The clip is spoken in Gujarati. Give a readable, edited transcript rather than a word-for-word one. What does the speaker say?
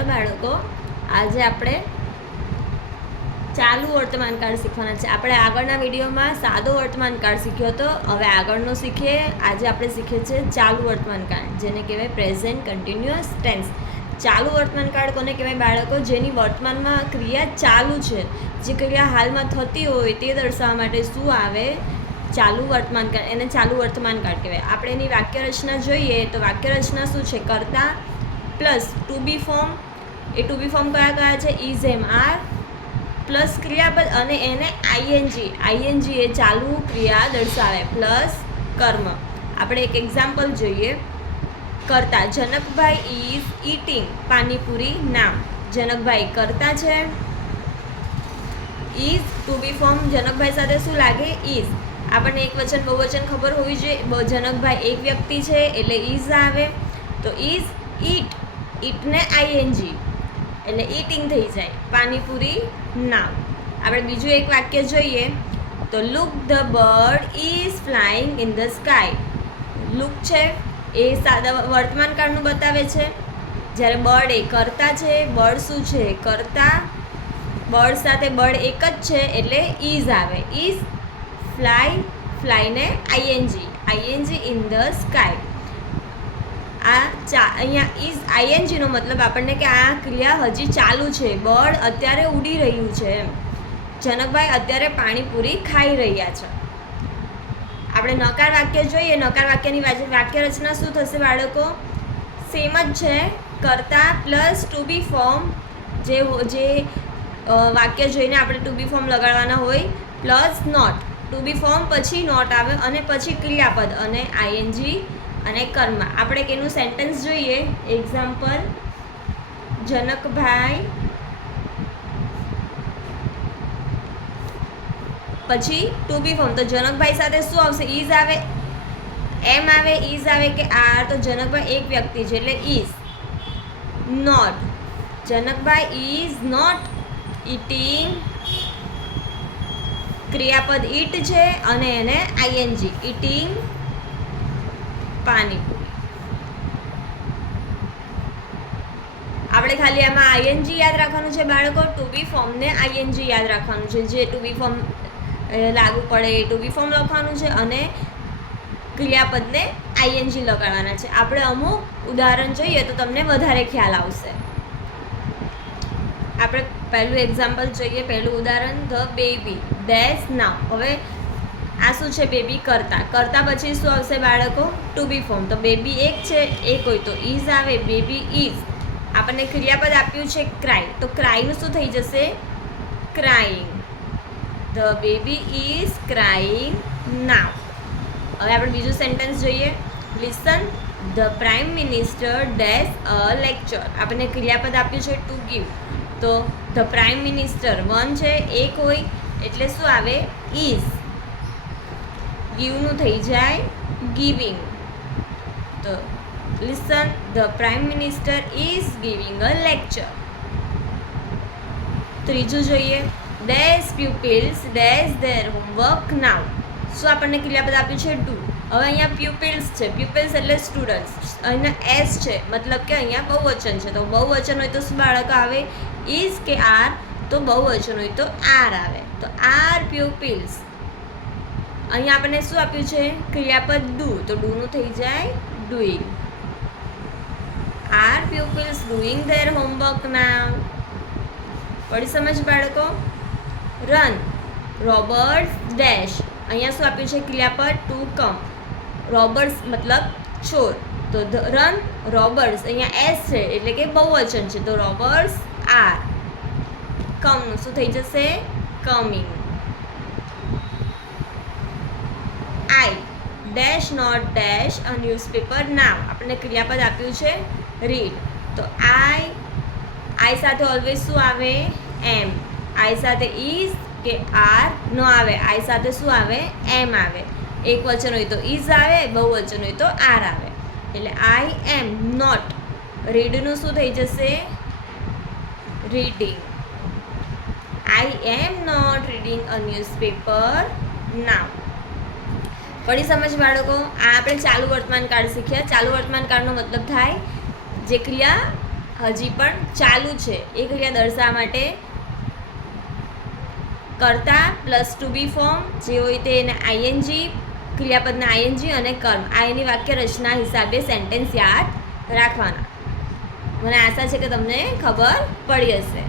ચાલો બાળકો, આજે આપણે ચાલુ વર્તમાનકાળ શીખવાના છે. આપણે આગળના વિડીયોમાં સાદો વર્તમાનકાળ શીખ્યો હતો. હવે આગળનો શીખીએ. આજે આપણે શીખીએ છીએ ચાલુ વર્તમાનકાળ, જેને કહેવાય પ્રેઝન્ટ કન્ટિન્યુઅસ ટેન્સ. ચાલુ વર્તમાનકાળ કોને કહેવાય બાળકો? જેની વર્તમાનમાં ક્રિયા ચાલુ છે, જે ક્રિયા હાલમાં થતી હોય તે દર્શાવવા માટે શું આવે? ચાલુ વર્તમાનકાળ. એને ચાલુ વર્તમાનકાળ કહેવાય. આપણે એની વાક્ય રચના જોઈએ તો વાક્ય રચના શું છે? કર્તા plus two be form. A two be form કયા કયા છે? ઇઝ, એમ, આર પ્લસ ક્રિયાપદ અને એને આઈએનજી એ ચાલુ ક્રિયા દર્શાવે પ્લસ કર્મ. આપણે એક એક્ઝામ્પલ જોઈએ. કરતા જનકભાઈ ઇઝ ઈટિંગ પાણીપુરી નામ. જનકભાઈ કરતા છે. ઇઝ ટુ બી ફોર્મ જનકભાઈ સાથે શું લાગે? ઇઝ. આપણને એક વચન બહુવચન ખબર હોવી જોઈએ. જનકભાઈ એક વ્યક્તિ છે એટલે ઇઝ આવે. તો ઇઝ ઈટ, ઈટને આઈએનજી એટલે ઈટિંગ થઈ જાય. પાણીપુરી નામ. આપણે બીજું એક વાક્ય જોઈએ તો look the bird is flying in the sky. Look છે એ સાદા વર્તમાનકાળનું બતાવે છે, જ્યારે બર્ડ એ કરતા છે. બર્ડ શું છે? કરતા. બર્ડ સાથે બર્ડ એક જ છે એટલે ઇઝ આવે. ઇઝ ફ્લાય, ફ્લાયને આઈએનજી ઇન ધ સ્કાય. અહીંયા ઇઝ આઈએનજીનો મતલબ આપણને કે આ ક્રિયા હજી ચાલુ છે. બર્ડ અત્યારે ઉડી રહ્યું છે એમ. જનકભાઈ અત્યારે પાણીપુરી ખાઈ રહ્યા છે. આપણે નકાર વાક્ય જોઈએ. નકાર વાક્યની વાક્ય રચના શું થશે બાળકો? સેમ જ છે. કરતા પ્લસ ટુ બી ફોર્મ. જે વાક્ય જોઈને આપણે ટુ બી ફોર્મ લગાડવાના હોય plus not. To be form પછી નોટ આવે અને પછી ક્રિયાપદ અને આઈએનજી અને કર્મ. આપણે કેનું સેન્ટેન્સ જોઈએ. એક્ઝામ્પલ, જનકભાઈ પછી ટુ બી ફોર્મ. તો જનકભાઈ સાથે શું આવશે? ઇઝ આવે, એમ આવે, ઇઝ આવે કે આર. તો જનકભાઈ એક વ્યક્તિ છે એટલે is. Not, Janakbhai is not eating. ક્રિયાપદ ઈટ છે અને એને આઈએનજી, ઈટિંગ પાણીપુરી. આપણે ખાલી આમાં આઈએનજી યાદ રાખવાનું છે બાળકો. ટુ બી ફોર્મને આઈએનજી યાદ રાખવાનું છે. જે ટુ બી ફોર્મ લાગુ પડે એ ટુ બી ફોર્મ લખવાનું છે અને ક્રિયાપદને આઈએનજી લગાડવાના છે. આપણે અમુક ઉદાહરણ જોઈએ તો તમને વધારે ખ્યાલ આવશે. આપણે પહેલું એક્ઝામ્પલ જોઈએ. પહેલું ઉદાહરણ, ધ બેબી ડેઝ નાવ. હવે આ શું છે? બેબી કરતા. કરતા પછી શું આવશે બાળકો? Two be form. તો બેબી એક છે, એક હોય તો ઇઝ આવે. Baby is. આપણને ક્રિયાપદ આપ્યું છે ક્રાય. તો ક્રાયનું શું થઈ જશે? Crying. The baby is crying now. હવે આપણે બીજું સેન્ટેન્સ જોઈએ. Listen the prime minister does a lecture. આપણને ક્રિયાપદ આપ્યું છે ટુ ગીવ. તો ધ પ્રાઇમ મિનિસ્ટર વન છે, એક હોય એટલે શું આવે? ઇઝ. ગીવનું થઈ જાય ગિવિંગ. તો listen the prime minister is giving a lecture. ત્રીજું જોઈએ. Does pupils does their homework now. શું આપણને ક્રિયાપદ આપ્યું છે? ડુ. હવે અહીંયા પ્યુપિલ્સ છે. પ્યુપિલ્સ એટલે સ્ટુડન્ટ્સ. અહીંયા એસ છે, મતલબ કે અહીંયા બહુવચન છે. તો બહુવચન હોય તો શું બાળક આવે? ઇઝ કે આર? તો બહુવચન હોય તો આર આવે. તો આર પ્યુપિલ્સ. અહીંયા આપણને શું આપ્યું છે? ક્રિયાપદ ડુ. તો ડુનું થઈ જાય doing. Are pupils doing their homework now. પડી સમજ બાળકો? Run Roberts dash. અહીંયા શું આપ્યું છે? ક્રિયાપદ ટુ કમ. રોબર્ટ્સ મતલબ ચોર. તો રન રોબર્ટ્સ. અહીંયા એસ છે એટલે કે બહુવચન છે. તો રોબર્ટ્સ આર. કમનું શું થઈ જશે? Coming. I dash not dash a newspaper now. આપણને ક્રિયાપદ આપ્યું છે રીડ. તો આઈ સાથે ઓલવેઝ શું આવે? એમ. આઈ સાથે ઇઝ કે આર નો આવે. આઈ સાથે શું આવે? એમ આવે. એક વચન હોય તો ઇઝ આવે, બહુવચન હોય તો આર આવે. એટલે આઈ એમ નોટ. રીડનું શું થઈ જશે? Reading. I am not reading a newspaper now. પડી સમજ બાળકો? આ આપણે ચાલુ વર્તમાનકાળ શીખ્યા. ચાલુ વર્તમાનકાળનો મતલબ થાય જે ક્રિયા હજી પણ ચાલુ છે એ ક્રિયા દર્શાવવા માટે કર્તા પ્લસ ટુ બી ફોર્મ જે હોય તે એને આઈએનજી, ક્રિયાપદના આઈએનજી અને કર્મ આ એની વાક્ય રચના હિસાબે સેન્ટેન્સ યાદ રાખવાના. મને આશા છે કે તમને ખબર પડી હશે.